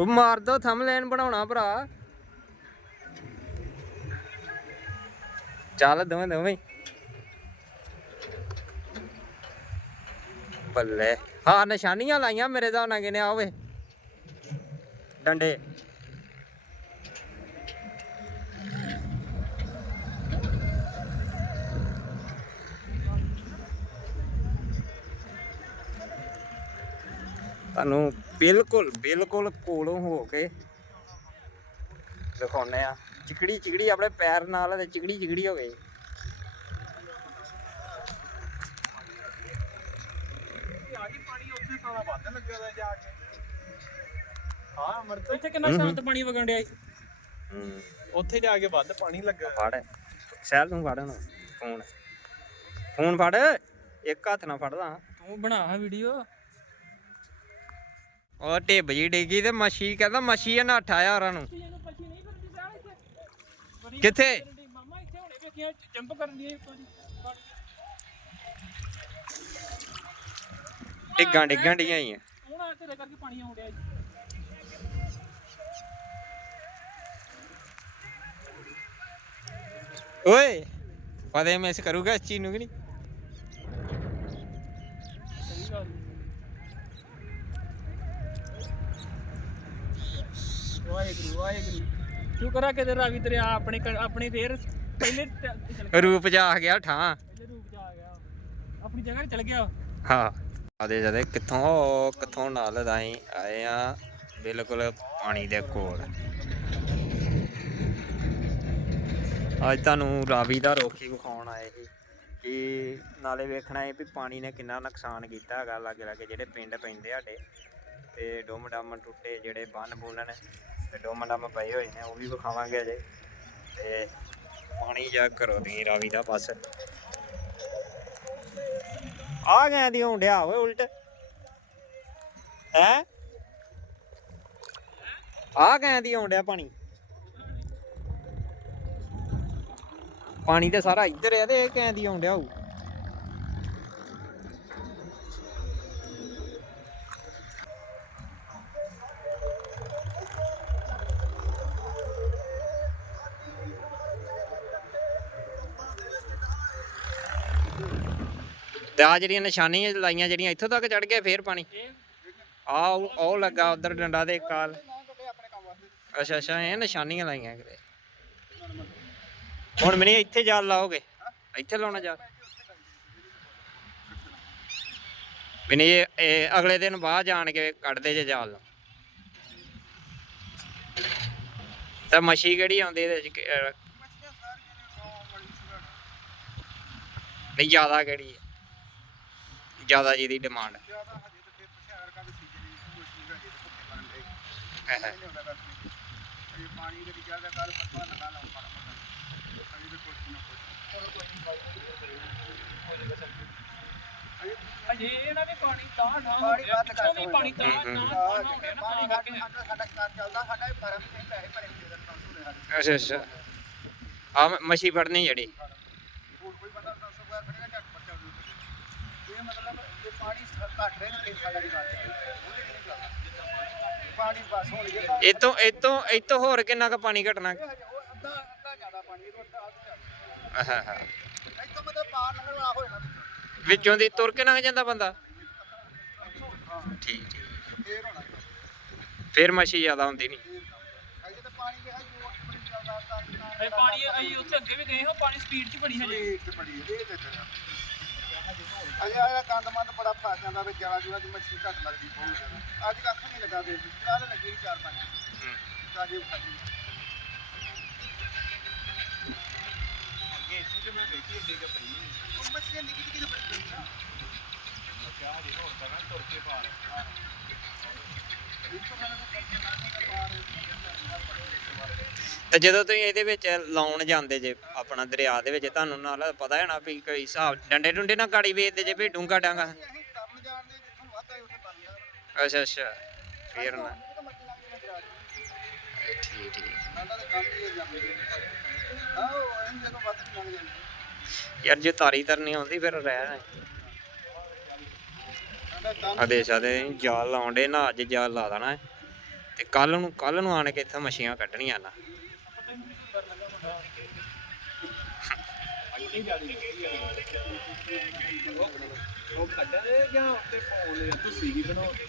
ਉਹ ਮਾਰ ਦੋ ਥੰਬਨੇਲ ਬਣਾਉਣਾ ਭਰਾ। ਚੱਲ ਦੋਵੇਂ ਦੋਵੇਂ। ਬੱਲੇ। ਹਾਂ, ਨਿਸ਼ਾਨੀਆਂ ਲਾਈਆਂ ਮੇਰੇ ਦਾ ਨਾ ਕਿਨੇ ਆਵੇ ਡੰਡੇ। ਤੁਹਾਨੂੰ ਬਿਲਕੁਲ ਬਿਲਕੁਲ ਕੋਲੋਂ ਹੋ ਕੇ ਦਿਖਾਉਨੇ ਆ ਚਿਕੜੀ ਚਿਕੜੀ ਆਪਣੇ ਪੈਰ ਨਾਲ ਤੇ ਚਿਕੜੀ ਚਿਕੜੀ ਹੋ ਗਈ। ਪਾਣੀ ਉੱਥੇ ਸਾਰਾ ਵੱਧ ਲੱਗਿਆ ਦਾ ਜਾ ਕੇ ਹਾਂ ਅਮਰਤ ਇੱਥੇ ਕਿੰਨਾ ਹੂੰ ਹੂੰ। ਸ਼ਾਂਤ ਪਾਣੀ ਵਗਣ ਡਿਆ ਸੀ? ਹੂੰ। ਉੱਥੇ ਜਾ ਕੇ ਵੱਧ ਪਾਣੀ ਲੱਗਾ। ਫੜ। ਸੈਲ ਨੂੰ ਫੜ ਹੁਣ। ਫੋਨ। ਫੋਨ ਫੜ। ਇੱਕ ਹੱਥ ਨਾਲ ਫੜਦਾ। ਤੂੰ ਬਣਾ ਵੀਡੀਓ। ਉਹ ਢਿੱਬ ਜੀ ਡਿੱਗੀ ਤੇ ਮੱਛੀ ਕਹਿੰਦਾ ਮੱਛੀ ਇਹ ਨੱਠ ਆਇਆ ਹੋਰਾਂ ਨੂੰ ਕਿੱਥੇ? ਮਾਮਾ ਇੱਥੇ ਹੁਣੇ ਵੇਖਿਆ ਜੰਪ ਕਰਨ ਦੀ ਡਿੱਗਾਂ ਡਿੱਗਾਂ ਡੀਆਂ ਹੀ ਆ ਹੁਣ ਆ ਤੇਰੇ ਕਰਕੇ ਪਾਣੀ ਆਉਣ ਡਿਆ ਜੀ। ਓਏ ਪਤਾ ਮਿਸ ਕਰੂਗਾ ਇਸ ਚੀਜ਼ ਨੂੰ ਕਿ ਨਹੀਂ? ਵਾਹਿਗੁਰੂ ਵਾਹਿਗੁਰੂ। ਸ਼ੁਕਰ ਆ ਕਿਤੇ ਰਾਵੀ ਤੇਰੇ ਆਪਣੇ ਆਪਣੇ ਫੇਰ ਪਹਿਲੇ ਟ- ਤੇ ਚਲ ਗਿਆ। ਰੂਪ ਜਾ ਗਿਆ ਠਾਂ। ਪਹਿਲੇ ਰੂਪ ਚ ਆ ਗਿਆ। ਆਪਣੀ ਜਗ੍ਹਾ ਤੇ ਚਲ ਗਿਆ ਹਾਂ। ਆਦੇ ਜਦੇ ਕਿੱਥੋਂ ਉਹ ਕਿੱਥੋਂ ਨਾਲ ਦਾਈ ਆਏ ਆ ਬਿਲਕੁਲ ਪਾਣੀ ਦੇ ਕੋਲ। ਅੱਜ ਤੁਹਾਨੂੰ ਰਾਵੀ ਦਾ ਰੋਖੀ ਵਿਖਾਉਣ ਆਏ ਸੀ ਕਿ ਨਾਲੇ ਵੇਖਣਾ ਹੈ ਵੀ ਪਾਣੀ ਨੇ ਕਿੰਨਾ ਨੁਕਸਾਨ ਕੀਤਾ ਹੈਗਾ ਲਾਗੇ ਲਾਗੇ ਜਿਹੜੇ ਪਿੰਡ ਪੈਂਦੇ ਸਾਡੇ। ਤੇ ਡੁੰਮ ਡਮ ਟੁੱਟੇ ਜਿਹੜੇ ਬੰਨ ਬੁੰਨਣ ਤੇ ਡੁੰਮ ਡੰਮ ਪਏ ਹੋਏ ਨੇ, ਉਹ ਵੀ ਵਿਖਾਵਾਂਗੇ ਅਜੇ। ਤੇ ਪਾਣੀ ਜਾ ਕਰੋ ਦੀ ਰਾਵੀ ਦਾ ਬਸ ਆ ਗਏ ਦੀ ਹੁੰਡਿਆ, ਓਏ ਉਲਟ। ਹੈ? ਆ ਗਏ ਦੀ ਹੁੰਡਿਆ ਪਾਣੀ। ਪਾਣੀ ਤੇ ਸਾਰਾ ਇੱਧਰ ਆ ਤੇ ਇਹ ਕੈਂ ਦੀ ਹੋਊ? ਤੇ ਆ ਜਿਹੜੀਆਂ ਨਿਸ਼ਾਨੀਆਂ ਲਾਈਆਂ ਜਿਹੜੀਆਂ ਇੱਥੋਂ ਤੱਕ ਚੜ ਗਏ ਫੇਰ ਪਾਣੀ। ਆ ਉਹ ਲੱਗਾ ਉਧਰ ਡੰਡਾ ਦੇ ਕਾਲ। ਅੱਛਾ ਅੱਛਾ ਇਹ ਨਿਸ਼ਾਨੀਆਂ ਲਾਈਆਂ ਕਿਤੇ। ਹੁਣ ਮੈਨੂੰ ਇੱਥੇ ਜਾਲ ਲਾਓਗੇ? ਇੱਥੇ ਲਾਉਣਾ ਜਾ ਮੈਨੂੰ ਇਹ ਅਗਲੇ ਦਿਨ ਬਾਅਦ ਜਾਣ ਕੇ ਕੱਢਦੇ ਜੇ ਜਾਲ। ਨੂੰ ਤਾਂ ਮੱਛੀ ਕਿਹੜੀ ਆਉਂਦੀ ਇਹਦੇ ਚ ਕਿ- ਅਹ ਨਹੀਂ ਜ਼ਿਆਦਾ ਕਿਹੜੀ ਹੈ? ਜ਼ਿਆਦਾ ਜਿਹਦੀ ਡਿਮਾਂਡ ਅਜੇ ਨਾ ਪਾਣੀ ਤਾਂ ਨਾ ਪਾਣੀ ਪਾਣੀ ਤਾਂ। ਨਾ ਹਾਂ, ਪਾਣੀ ਕਰਕੇ। ਸਾਡਾ ਕਾਰ ਚੱਲਦਾ ਸਾਡਾ ਵੀ ਫਰਮ ਪੈਸੇ ਭਰੇ ਦੇ ਅੱਛਾ ਅੱਛਾ। ਆ ਮੱਛੀ ਫੜਨੀ ਜਿਹੜੀ। ਹੋਰ ਕੋਈ ਬੰਦਾ 10 ਰੁਪਏ ਖੜੇਗਾ ਝੱਟ ਬੱਚਾ ਦੇ ਇਹ ਮਤਲਬ ਜੇ ਪਾਣੀ ਸ- ਘੱਟ ਰਹੇ ਨਾ ਫਿਰ ਸਾਡਾ ਵੀ ਘੱਟ ਜਾਏ। ਉਹਦੇ ਕਿ ਨਹੀਂ ਚੱਲਦਾ ਪਾਣੀ ਬਸ ਹੁਣ ਜੇ ਤਾਂ ਇਹ ਤੋਂ ਇਹ ਤੋਂ ਇਹ ਤੋਂ ਹੋਰ ਕਿੰਨਾ ਕੁ ਪਾਣੀ ਘਟਣਾ? ਇਹ ਹਜੇ ਉਹ ਅੱਧਾ ਅੱਧਾ ਜ਼ਿਆਦਾ ਪਾਣੀ ਇਹ ਤੋਂ ਅੱਧਾ ਅੱਧਾ ਜ਼ਿਆਦਾ। ਆਹਾ, ਇੱਥੋਂ ਮਤਲਬ ਪਾਰ ਲੰਘਣ ਵਾਲਾ ਹੋ ਜਾਣਾ ਵਿੱਚੋਂ। ਦੀ ਤੁਰ ਕੇ ਲੰਘ ਜਾਂਦਾ ਬੰਦਾ? ਹਾਂ ਠੀਕ ਠੀਕ। ਫੇਰ ਹੋਣਾ ਫਿਰ ਮੱਛੀ ਜ਼ਿਆਦਾ ਹੁੰਦੀ ਨਹੀਂ ਅਜੇ ਤਾਂ ਪਾਣੀ ਦੇ ਹਜੇ ਉਹ ਬੜੀ ਚੱਲਦਾ ਤਾਂ ਇਹ ਪਾਣੀ ਅਸੀਂ ਉੱਥੇ ਅੱਗੇ ਵੀ ਗਏ ਹਾਂ ਪਾਣੀ ਸਪੀਡ 'ਚ ਬੜੀ ਹਜੇ। ਬੜੀ ਇਹ ਤੇ ਫਿਰ ਅਜੇ ਆਇਆ ਗੰਦ ਮੰਦ ਬੜਾ ਫਸ ਜਾਂਦਾ ਵਿੱਚ ਜਾਲਾ ਜੂਲਾ ਦੀ ਮੱਛੀ ਘੱਟ ਲੱਗਦੀ ਬਹੁਤ ਜ਼ਿਆਦਾ। ਅੱਜ ਕੱਖ ਨਹੀਂ ਲੱਗਾ ਦੇ ਕੱਲ ਲੱਗੀ ਸੀ ਚਾਰ ਪੰਜ। ਹੂੰ। ਕਾਜੇ ਖਾਜੀ ਅੱਗੇ ਇੱਥੇ ਤੇ ਮੈਂ ਵੇਖੀ ਏਡੇ ਕੇ ਪਈ ਉਹ ਮੱਛੀ ਨਿੱਕੀ ਨਿੱਕੀ ਜਿਹੀ ਬੜੀ ਪਈ ਨਾ ਤੇ ਜਦੋਂ ਤੁਸੀਂ ਇਹਦੇ ਵਿੱਚ ਲਾਉਣ ਜਾਂਦੇ ਜੇ ਆਪਣਾ ਦਰਿਆ ਦੇ ਵਿੱਚ ਤੁਹਾਨੂੰ ਨਾਲ ਪਤਾ ਹੈ ਨਾ ਵੀ ਕੋਈ ਹਿਸਾਬ ਡੰਡੇ ਡੁੰਡੇ ਨਾਲ ਗਾੜੀ ਵੇਚਦੇ ਜੇ ਵੀ ਡੂੰਗਾ। ਡਾਂਗਾ ਅੱਛਾ ਅੱਛਾ। ਫੇਰ ਨਾ। ਠੀਕ ਠੀਕ। ਯਾਰ ਜੇ ਤਾਰੀ ਤਰਨੀ ਆਉਂਦੀ ਫਿਰ ਰਹਿ। ਸਾਡਾ ਕੰਮ ਆਦੇਸ਼ ਆਦੇ ਜਾਲ ਲਾਉਂਦੇ ਨਾ ਅੱਜ ਜਾਲ ਲਾ ਦੇਣਾ। ਤੇ ਕੱਲ ਨੂੰ ਕੱਲ ਨੂੰ ਆਣ ਕੇ ਇੱਥੇ ਮੱਛੀਆਂ ਕੱਢਣੀਆਂ ਨਾ। ਉਹ ਕੱਢਦੇ ਜਾਂ ਉੱਤੇ ਪਾਉਣੇ ਤੁਸੀਂ ਕੀ ਬਣਾਉਂਦੇ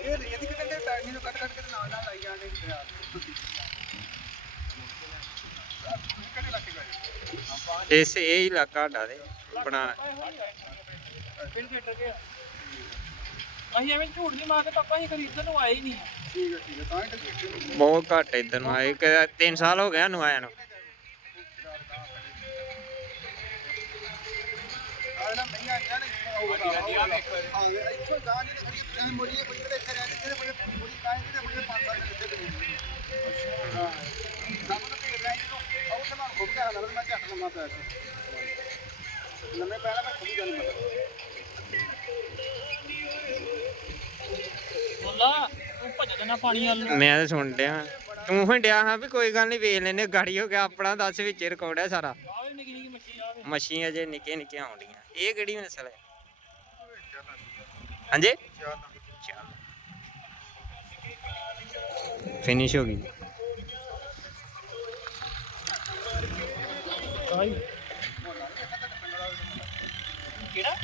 ਇਹ ਰੇਤ ਕਿਤੇ ਟਾਈਮ ਨੂੰ ਕੱਟ ਕੱਟ ਕੇ ਨਾਲ ਨਾਲ ਲਾਈ ਜਾਂਦੇ ਤੁਸੀਂ ਕਿਹੜੇ ਇਲਾਕੇ ਗਏ ਇਸ ਇਹ ਇਲਾਕਾ ਸਾਡਾ ਦੇ ਆਪਣਾ ਪਿੰਡ ਥੀਏਟਰ ਕੇ ਅਸੀਂ ਐਵੇਂ ਝੂਠ ਨਹੀਂ ਮਾਰਦੇ ਪਾਪਾ ਅਸੀਂ ਕਦੀ ਇੱਧਰ ਨੂੰ ਆਏ ਹੀ ਨਹੀਂ। ਠੀਕ ਹੈ ਠੀਕ ਹੈ ਤਾਂ ਹੀ ਤਾਂ ਬਹੁਤ ਘੱਟ ਇੱਧਰ ਨੂੰ ਆਏ ਕਿ 3 ਸਾਲ ਹੋ ਗਏ ਨੂੰ ਆਇਆ ਨੂੰ। ਆ ਨਾ ਮਈਆਂ ਆਈਆਂ ਨੇ ਇੱਥੋਂ ਆਉਂਦਾ। ਹਾਂ ਇੱਥੋਂ ਗਾਂ ਨਹੀਂ ਖੜੀ ਪਿਛਲੇ ਮੋੜੀ ਕੋਈ ਕਿਤੇ ਇੱਥੇ ਰਹਿ ਬੜੇ ਮੋੜੀ ਗਾਂ ਜਿਹੜੇ ਬੜੇ ਪੰਜ ਸੱਤ ਇੱਥੇ ਕਰੀ ਹਾਂ। ਤਾਂ ਉਹ ਤਾਂ ਮੈਂ ਝੱਟ ਲੰਮਾ ਲੰਮੇ ਪੈਣਾ ਨਹੀਂ ਮਤਲਬ ਬੋਲਾ ਉਹ ਭੱਜ ਦੇਣਾ ਪਾਣੀ ਵੱਲ ਨੂੰ। ਮੈਂ ਤਾਂ ਸੁਣ ਡਿਆ। ਤੂੰ ਹੀ ਡਿਆ ਹਾਂ ਵੀ ਕੋਈ ਗੱਲ ਨਹੀਂ ਵੇਖ ਲੈਨੇ ਗਾੜੀ ਹੋ ਗਿਆ ਆਪਣਾ ਦੱਸ ਵਿੱਚ ਰਿਕਾਰਡ ਹੈ ਸਾਰਾ। ਨਿੱਕੀ ਨਿੱਕੀ ਮੱਛੀ ਆਵੇ ਮੱਛੀਆਂ ਜੇ ਨਿੱਕੀਆਂ ਨਿੱਕੀਆਂ ਆਉਂਦੀਆਂ। ਇਹ ਕਿਹੜੀ ਨਸਲ ਹੈ? ਹਾਂਜੀ? ਫਿਨਿਸ਼ ਹੋ ਗਈ। ਕਾਈ ਕਿਹੜਾ?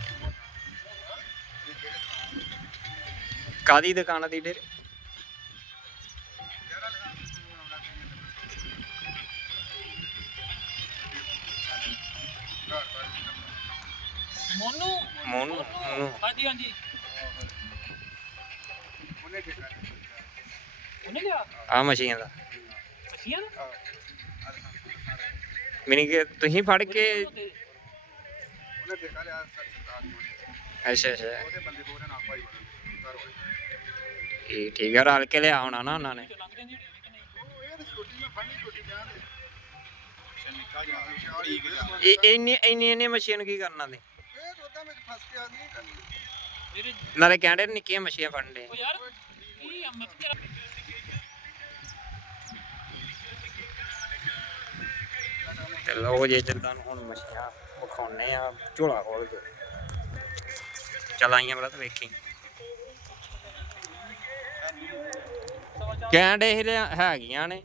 ਕਾਦੀ ਦੁਕਾਨ ਦੀ ਡੇਰੇ? ਮੋਨੂ? ਮੋਨੂ ਮੋਨੂ। ਹਾਂਜੀ ਹਾਂਜੀ। ਉਹਨੇ ਠੇਕਾ ਉਹਨੇ ਲਿਆ? ਆ ਮੱਛੀਆਂ ਦਾ। ਮੱਛੀਆਂ ਦਾ? ਮੈਨੂੰ ਕਿ ਤੁਸੀਂ ਫੜ ਕੇ ਉਹਨੇ ਠੇਕਾ ਲਿਆ ਸਰਕਾਰ ਨੂੰ। ਅੱਛਾ ਅੱਛਾ। ਉਹਦੇ ਬੰਦੇ ਕੋਲ ਨਾ ਭਾਈ ਬਣ ਘਰ ਹੋਏ। ਇਹ ਠੀਕ ਹੈ ਰਲ ਕੇ ਲਿਆ ਹੋਣਾ ਨਾ ਉਹਨਾਂ ਨੇ। ਉਹ ਇਹ ਛੋਟੀ ਮੈਂ ਫੜਨੀ ਛੋਟੀ ਇੰਨੀ ਇੰਨੀ ਇੰਨੀ ਮੱਛੀਆਂ ਨੂੰ ਕੀ ਕਰਨਾ ਇਹ ਤਾਂ ਉਦਾਂ ਵਿੱਚ ਫਸ ਕੇ ਆ ਗਈ ਮੇਰੇ ਨਾਲੇ ਕਹਿੰਦੇ ਨਿੱਕੀਆਂ ਮੱਛੀਆਂ ਫੜਨ ਦੇ। ਉਹ ਯਾਰ ਕੀ ਆ ਮੱਛੀ ਤੇਰਾ ਤੇ ਲੋ ਜੇ ਜਿੱਦਾਂ ਨੂੰ ਹੁਣ ਮੱਛੀਆਂ ਵਿਖਾਉਣੇ ਆ ਝੋਲਾ ਖੋਲ ਕੇ। ਚੱਲ ਆਈਆਂ ਬਲਾ ਤੇ ਵੇਖੀ। ਕਹਿੰਦੇ ਇਹ ਹੈਗੀਆਂ ਨੇ।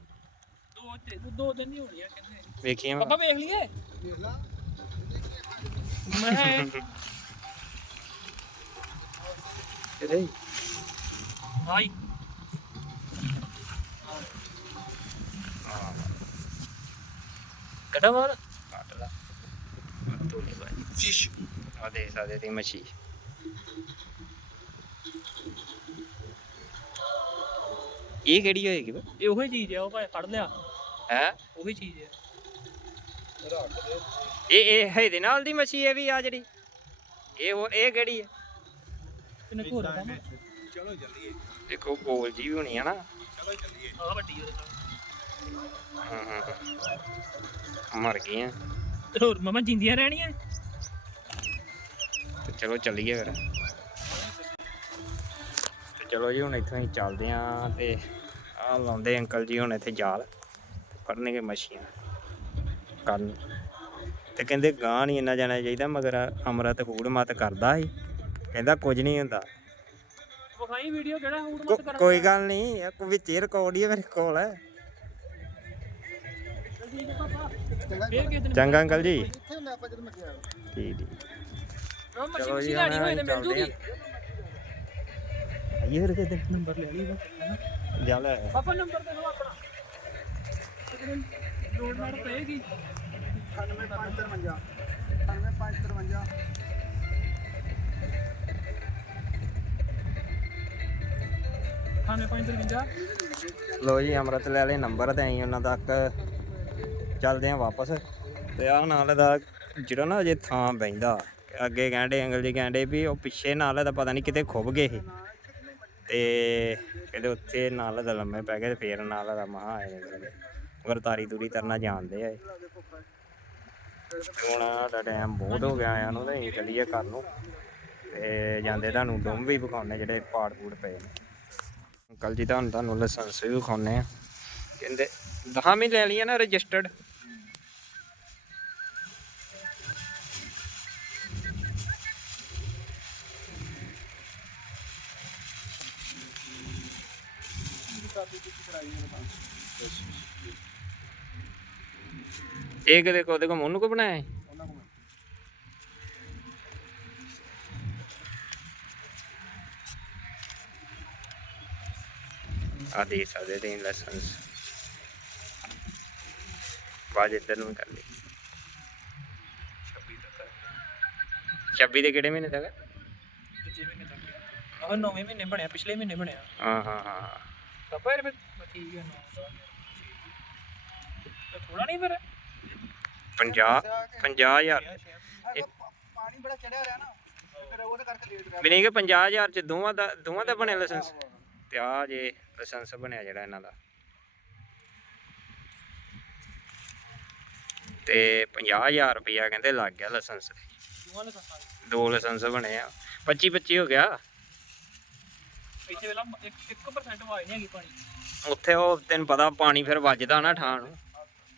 ਦੋ ਦਿਨ ਹੀ ਹੋਣੀ ਆ ਕਹਿੰਦੇ ਵੇਖੀਆਂ ਪਾਪਾ ਵੇਖ ਲਈਏ। ਦੇਖ ਲਾ ਮੈਂ ਕਿਹੜੇ? ਹਾਈ ਕਟਾ ਮਾਰ ਕੱਟ ਲਾ ਫਿਸ਼ ਆ ਦੇ ਸਾਦੇ ਦੀ ਮੱਛੀ ਇਹ ਕਿਹੜੀ ਹੋਏਗੀ ਇਹ ਉਹੀ ਚੀਜ਼ ਆ ਉਹ ਭਾਵੇਂ ਫੜ ਲਿਆ ਹੈ ਉਹੀ ਚੀਜ਼ ਆ ਇਹ ਇਹ ਇਹਦੇ ਨਾਲ ਦੀ ਮੱਛੀ ਇਹ ਵੀ ਆ ਜਿਹੜੀ ਇਹ ਉਹ ਇਹ ਕਿਹੜੀ ਹੈ ਕਿੰਨੇ ਘੋਰ ਦਾ ਚਲੋ ਚੱਲੀਏ ਦੇਖੋ ਗੋਲ ਜੀ ਵੀ ਹੋਣੀ ਆ ਨਾ ਚਲੋ ਚੱਲੀਏ ਆ ਵੱਡੀ ਉਹਦੇ ਨਾਲ ਹਾਂ, ਹਾਂ, ਹਾਂ। ਮਰ ਗਈਆਂ ਤੇ ਹੋਰ ਮਮਾ ਜਿੰਦੀਆਂ ਰਹਿਣੀਆਂ? ਤੇ ਚਲੋ ਚੱਲੀਏ ਫਿਰ। ਤੇ ਚਲੋ ਜੀ ਹੁਣ ਇੱਥੋਂ ਹੀ ਚੱਲਦੇ ਆਂ ਤੇ ਆਹ ਲਾਉਂਦੇ ਅੰਕਲ ਜੀ ਹੁਣ ਇੱਥੇ ਜਾਲ ਫੜਨਗੇ ਮੱਛੀਆਂ। ਕਰਨ ਤੇ ਕਹਿੰਦੇ ਗਾਂ ਨਹੀਂ ਇੰਨਾ ਜਾਣਾ ਚਾਹੀਦਾ ਮਗਰ ਅਮਰਤ ਹੂੜ ਮਤ ਕਰਦਾ ਸੀ। ਕਹਿੰਦਾ ਕੁਝ ਨਹੀਂ ਹੁੰਦਾ। ਵਿਖਾਈ ਵੀਡੀਓ ਕਿਹੜਾ ਹੂੜ ਮਤ ਕਰਾਂ ਕੋਈ ਗੱਲ ਨਹੀਂ ਵਿੱਚ ਰਿਕਾਰਡ ਹੀ ਹੈ ਮੇਰੇ ਕੋਲ। ਹੈ ਚੰਗਾ ਅੰਕਲ ਜੀ। ਇੱਥੇ ਹੁੰਦਾ ਆਪਾਂ ਜਦੋਂ ਮੈਂ ਕਿਹਾ ਠੀਕ ਠੀਕ। ਮੱਛੀ ਚਲੋ ਮੱਛੀ ਜੀ ਲੈਣੀ ਹੋਏ ਤੇ ਮਿਲ ਜੂਗੀ। ਆਈਏ ਫਿਰ ਕਿਤੇ। ਨੰਬਰ ਲੈ ਲਈ ਹੈਨਾ ਜਾ ਲੈ। ਪਾਪਾ ਨੰਬਰ ਦੇ ਦਿਓ ਆਪਣਾ। ਲੋਡ ਮਾਰ ਪਏਗੀ। 98553 98553 ਖਾਣੇ ਪੰਜ ਤਰਵੰਜਾ। ਲੋ ਜੀ ਅਮਰਤ ਲੈ ਲੈ ਨੰਬਰ ਤੇ ਆਈ ਉਹਨਾਂ ਤੱਕ ਚੱਲਦੇ ਆ ਵਾਪਸ। ਤੇ ਆ ਨਾਲ ਦਾ ਜਿਹੜਾ ਨਾ ਅਜੇ ਥਾਂ ਬੈਂਦਾ ਅੱਗੇ ਕਹਿੰਦੇ ਅੰਗਲ ਜੀ ਕਹਿੰਦੇ ਵੀ ਉਹ ਪਿੱਛੇ ਨਾਲ ਦਾ ਪਤਾ ਨਹੀਂ ਕਿਤੇ ਖੁੱਭ ਗਏ ਸੀ। ਤੇ ਕਹਿੰਦੇ ਉੱਥੇ ਨਾਲ ਦਾ ਲੰਮੇ ਪੈ ਗਏ ਤੇ ਫੇਰ ਨਾਲ ਦਾ ਮਹਾ ਆਏ ਨੇ ਮਗਰ ਤਾਰੀ ਤੂਰੀ ਤਰਨਾ ਜਾਣਦੇ ਆ ਹੁਣ ਸਾਡਾ ਟਾਈਮ ਬਹੁਤ ਹੋ ਗਿਆ ਆਇਆ ਨੂੰ ਤੇ ਚੱਲੀਏ ਘਰ ਨੂੰ। ਤੇ ਜਾਂਦੇ ਤੁਹਾਨੂੰ ਡੁੰਮ ਵੀ ਵਿਖਾਉਣੇ ਜਿਹੜੇ ਪਾੜ ਪੂੜ ਪਏ ਨੇ। ਅੰਕਲ ਜੀ ਤੁਹਾਨੂੰ ਤੁਹਾਨੂੰ ਲਾਇਸੈਂਸ ਵੀ ਵਿਖਾਉਣੇ ਆ। ਕਹਿੰਦੇ ਦਹਾਂ ਵੀ ਲੈ ਲਈਆਂ ਨਾ ਰਜਿਸਟਰਡ ਇਹ ਕਿਤੇ ਕੋਦੇ ਕੋ ਮੋਨੂ ਕੋ ਬਣਾਇਆ ਹੈ? ਉਹਨਾਂ ਕੋਲ ਆ ਦੇ ਸਕਦੇ ਤੇ ਲਾਇਸੈਂਸ ਬਾਜ ਇੱਧਰ ਨੂੰ ਕਰ ਲਈ। 26 ਦੇ ਕਿਹੜੇ ਮਹੀਨੇ ਤੱਕ ਦੂਜੇ ਮਹੀਨੇ ਤੱਕ ਆਹ ਨੌਵੇਂ ਮਹੀਨੇ ਬਣਿਆ ਪਿਛਲੇ ਮਹੀਨੇ ਬਣਿਆ। ਹਾਂ ਹਾਂ ਹਾਂ। ਤਾਂ ਫਿਰ ਠੀਕ ਹੈ ਨੌਂ ਥੋੜਾ ਨਹੀਂ ਫਿਰ? 50 50000 ਅਰੇ ਪਾ- ਪਾਣੀ ਬੜਾ ਚੜਿਆ ਰਿਹਾ ਨਾ ਤੇ ਫਿਰ ਉਹਦੇ ਕਰਕੇ ਲੇਟ ਵੀ ਨਹੀਂ ਕਿ 50000 ਚ ਦੋਵਾਂ ਦਾ ਦੋਵਾਂ ਦਾ ਬਣਿਆ ਲਾਇਸੈਂਸ ਤੇ ਆ ਜੇ ਲਾਇਸੈਂਸ ਬਣਿਆ ਜਿਹੜਾ ਇਹਨਾਂ ਦਾ। ਤੇ 50000 ਰੁਪਇਆ ਕਹਿੰਦੇ ਲੱਗ ਗਿਆ ਲਾਇਸੈਂਸ ਤੇ। ਦੋ ਲਾਇਸੈਂਸ ਬਣੇ ਆ। 25 25 ਹੋ ਗਿਆ? ਇੱਥੇ ਵੇਲਾ 1% ਆਵਾਜ਼ ਨਹੀਂ ਹੈਗੀ ਪਾਣੀ ਉੱਥੇ ਉਹ ਤੈਨੂੰ ਪਤਾ ਪਾਣੀ ਫਿਰ ਵੱਜਦਾ ਨਾ ਠਾਂ ਨੂੰ।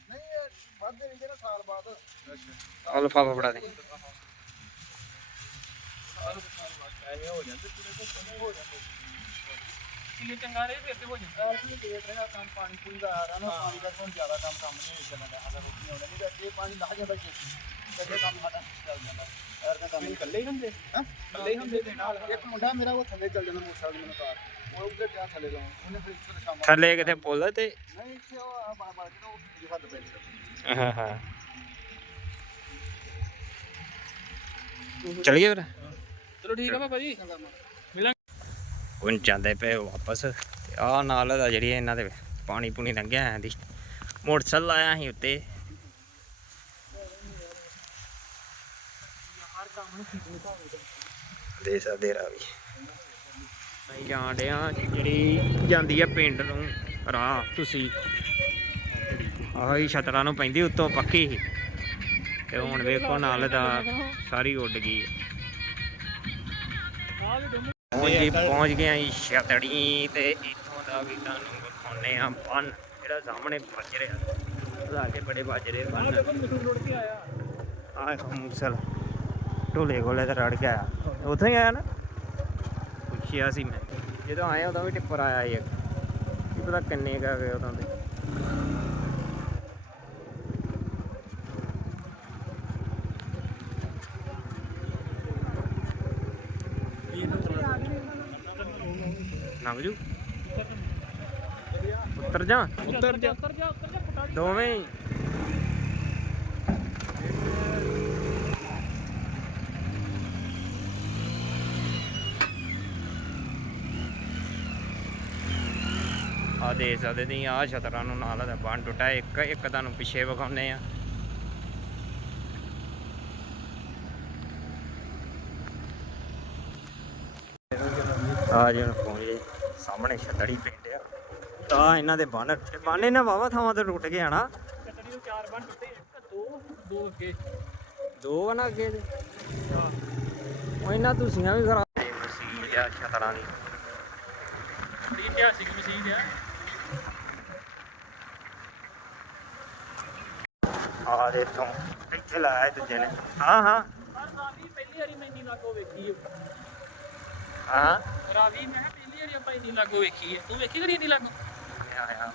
ਨਹੀਂ ਇਹ ਵੱਧਦੇ ਰਹਿੰਦੇ ਨਾ ਸਾਲ ਬਾਅਦ। ਉਹ ਲਿਫਾਫਾ ਫੜਾ ਦੇ। ਐਵੇਂ ਹੋ ਜਾਂਦੇ ਪੂਰੇ ਕਮੇ ਹੋ ਜਾਂਦੇ ਇਹ ਚੰਗਾ ਰਹੇ ਫਿਰ ਤੇ ਹੋ ਜਾਂਦਾ। ਯਾਰ ਕੀ ਲੇਟ ਰਿਹਾ ਕੰਮ ਪਾਣੀ ਪੂਰੀ ਦਾ ਆ ਰਿਹਾ ਨਾ ਪਾਣੀ ਦਾ ਹੁਣ ਜ਼ਿਆਦਾ ਕੰਮ ਕੰਮ ਨਹੀਂ ਚੱਲਣ ਦਾ ਅਗਰ ਰੁਕੀ ਆਉਂਦਾ ਨਹੀਂ ਤਾਂ ਇਹ ਪਾਣੀ ਲਾ ਜਾਂਦਾ ਛੇਤੀ ਤੇ ਇਹ ਕੰਮ ਸਾਡਾ ਚੱਲ ਜਾਂਦਾ। ਯਾਰ ਦਾ ਕੰਮ ਇਕੱਲੇ ਹੀ ਹੁੰਦੇ ਹਾਂ? ਇਕੱਲੇ ਹੀ ਹੁੰਦੇ ਤੇ ਨਾਲ। ਇੱਕ ਮੁੰਡਾ ਮੇਰਾ ਉਹ ਥੱਲੇ ਚੱਲ ਜਾਂਦਾ ਮੋਟਰਸਾਈਕਲ ਮੈਨੂੰ ਕਾਰ ਉਹ ਉੱਧਰ ਜਾ ਥੱਲੇ ਲਾਉਂ ਉਹਨੇ ਫਿਰ ਇੱਥੇ ਸ਼ਾਮਾਂ ਥੱਲੇ ਕਿਤੇ ਪੁੱਲ ਤੇ? ਨਹੀਂ ਇੱਥੇ ਉਹ ਆ ਬੜਾ ਬੜਾ ਜਿਹੜਾ ਉਹ ਦੂਜੇ ਹੱਥ ਪੈ ਹਾਂ ਹਾਂ। ਚਲੀਏ ਫਿਰ? ਚਲੋ ਠੀਕ ਆ ਬਾਬਾ ਜੀ। ਹੁਣ ਜਾਂਦੇ ਪਏ ਵਾਪਸ। ਆ ਨਾਲ ਦਾ ਜਿਹੜੀ ਇਹਨਾਂ ਦੇ ਪਾਣੀ ਪੂਣੀ ਲੰਘਿਆ ਆਂ ਦੀ। ਮੋਟਰਸਾਈਕਲ ਆਇਆ ਸੀ ਉੱਤੇ ਹਰ ਕੰਮ ਨੂੰ ਠੀਕ ਨਹੀਂ ਭਾਵੇਂ ਦੇ ਸਕਦੇ ਰਾਵੀ। ਜਾਣ ਡਿਆ ਜਿਹੜੀ ਜਾਂਦੀ ਆ ਪਿੰਡ ਨੂੰ ਰਾਹ, ਤੁਸੀਂ। ਆਹੀ ਛਤਰਾਂ ਨੂੰ ਪੈਂਦੀ ਉੱਤੋਂ ਪੱਕੀ ਸੀ। ਤੇ ਹੁਣ ਵੇਖੋ ਨਾਲ ਦਾ ਸਾਰੀ ਉੱਡ ਗਈ। ਆਹ ਵੀ ਪਹੁੰਚ ਗਏ ਪਹੁੰਚ ਛਤੜੀ ਤੇ ਇੱਥੋਂ ਦਾ ਵੀ ਤੁਹਾਨੂੰ ਵਿਖਾਉਣੇ ਆ ਬੰਨ, ਜਿਹੜਾ ਸਾਹਮਣੇ ਵੱਜ ਰਿਹਾ। ਲਾਗੇ ਬੜੇ ਵੱਜ ਰਹੇ ਆਹ ਆਹ ਮੂਸਲ ਢੋਲੇ ਕੋਲੇ ਤੇ ਰੜ ਕੇ ਆਇਆ। ਉੱਥੋਂ ਹੀ ਆਇਆ ਨਾ? ਪੁੱਛਿਆ ਸੀ ਮੈਂ। ਜਦੋਂ ਆਇਆ ਉਦੋਂ ਵੀ ਟਿੱਪਰ ਆਇਆ ਸੀ ਇੱਕ। ਕੀ ਪਤਾ ਕਿੰਨੇ ਕਾ ਗਏ ਉਦੋਂ ਦੇ। ਲੰਘ ਜੂ? ਉੱਤਰ ਜਾ। ਉੱਤਰ ਜਾ ਉੱਤਰ ਜਾ ਉੱਤਰ ਜਾ ਪੁੱਟਾ ਦੋਵੇਂ ਆ ਦੇ ਸਕਦੇ ਨਹੀਂ ਆ ਛਤਰਾਂ ਨੂੰ ਨਾਲ ਦਾ ਬੰਨ ਟੁੱਟਾ ਇੱਕ ਇੱਕ ਤੁਹਾਨੂੰ ਪਿੱਛੇ ਵਿਖਾਉਨੇ ਆ ਆ ਜੀ ਹੁਣ ਪਹੁੰਚ ਸਾਹਮਣੇ ਛਤੜੀ ਪਿੰਡ ਆ। ਤਾਂ ਇਹਨਾਂ ਦੇ ਬੰਨ ਟੁੱਟੇ ਬੰਨ ਇਹਨਾਂ ਵਾਵਾ ਥਾਵਾਂ ਤੇ ਟੁੱਟ ਗਏ ਹਨਾ। ਕਤੜੀ ਨੂੰ ਚਾਰ ਬੰਨ ਟੁੱਟੇ ਇੱਕ ਦੋ ਦੋ ਅੱਗੇ। ਦੋ ਆ ਨਾ ਅੱਗੇ ਦੇ। ਉਹ ਇਹਨਾਂ ਤੁਸੀਆਂ ਵੀ ਖਰਾਬ ਮਸੀਹ ਆ ਛਤਰਾਂ ਦੀ ਇਤਿਹਾਸਿਕ ਮਸੀਤ ਆ? ਆ ਦੇ ਤੋਂ ਇੱਥੇ ਲਾਇਆ ਦੂਜੇ ਨੇ। ਹਾਂ ਹਾਂ। ਪਰ ਰਾਵੀ ਪਹਿਲੀ ਵਾਰੀ ਮੈਂ ਇੰਨੀ ਲਾਗੋ ਵੇਖੀ ਓ। ਹਾਂ। ਰਾਵੀ ਮੈਂ ਕਿਹਾ ਪਹਿਲੀ ਵਾਰੀ ਆਪਾਂ ਇੰਨੀ ਲਾਗੋ ਵੇਖੀ ਹੈ ਤੂੰ ਵੇਖੀ ਕਰੀ ਇੰਨੀ ਲਾਗੋ? ਆਇਆ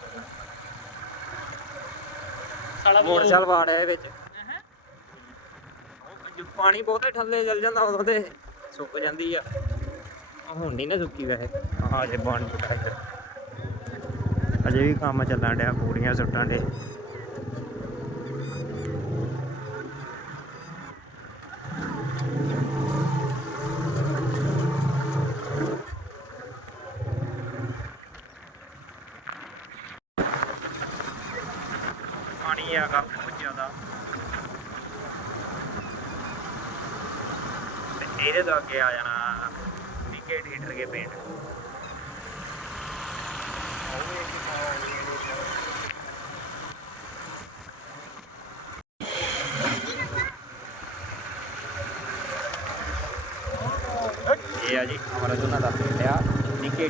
ਸਾਲਾ ਮੋਟਰਸਾਈਕਲ ਵਾੜਿਆ ਇਹ ਵਿੱਚ। ਹੈਂ? ਉਹ ਜੇ ਪਾਣੀ ਬਹੁਤੇ ਥੱਲੇ ਚੱਲ ਜਾਂਦਾ ਉਦੋਂ ਤੇ ਸੁੱਕ ਜਾਂਦੀ ਆ। ਹੁਣ ਨਹੀਂ ਨਾ ਸੁੱਕੀ ਵੈਸੇ। ਆ ਜੇ ਇੱਧਰ। ਅਜੇ ਵੀ ਕੰਮ ਚੱਲਣ ਡਿਆ ਪੂੜੀਆਂ ਸੁੱਟਾਂ ਦੇ ਪਾਣੀ ਹੈਗਾ ਬਹੁਤ ਜ਼ਿਆਦਾ ਇਹਦੇ ਤੋਂ ਅੱਗੇ ਆ ਜਾਣਾ ਨਿੱਕੇ ਥੀਏਟਰ ਕੇ ਪਿੰਡ ਆ ਜੀ ਹਮਾਰਾ ਦੋਨਾਂ ਦਾ ਪਿੰਡ ਆ ਨਿੱਕੇ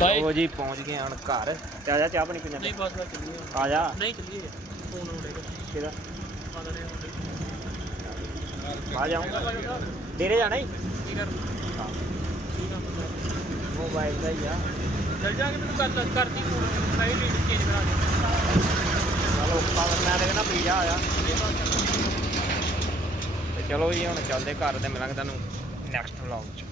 ਬਾਈ। ਉਹ ਜੀ ਪਹੁੰਚ ਗਏ ਹਣ ਘਰ। ਤੇ ਆ ਜਾ ਚਾਹ ਪਾਣੀ ਪੀਣਾ ਨਹੀਂ ਬਸ ਬਸ ਚੱਲੀਏ ਆ ਜਾ। ਨਹੀਂ ਚੱਲੀਏ। ਫੋਨ ਆਉਣੇਗਾ ਕਿਹਦਾ? ਆ ਜਾਊਂਗਾ ਡੇਰੇ ਜਾਣਾ ਹੀ? ਕੀ ਕਰ ਠੀਕ ਆ ਮੋਬਾਈਲ ਦਾ ਹੀ ਆ। ਚੱਲ ਜਾਗੇ, ਮੈਨੂੰ ਕਰ ਕਰਦੀ ਫੋਨ ਮੈਂ ਵੀ ਚੇਂਜ ਕਰਾ ਦੇ ਚਲੋ ਪਾਵਰ ਮੈਂ ਦੇਖਣਾ ਪੀਜ਼ਾ ਆਇਆ ਤੇ ਚਲੋ ਜੀ, ਹੁਣ ਚੱਲਦੇ ਘਰ ਤੇ ਮਿਲਾਂਗੇ ਤੁਹਾਨੂੰ ਨੈਕਸਟ ਵਲੌਗ ਚ।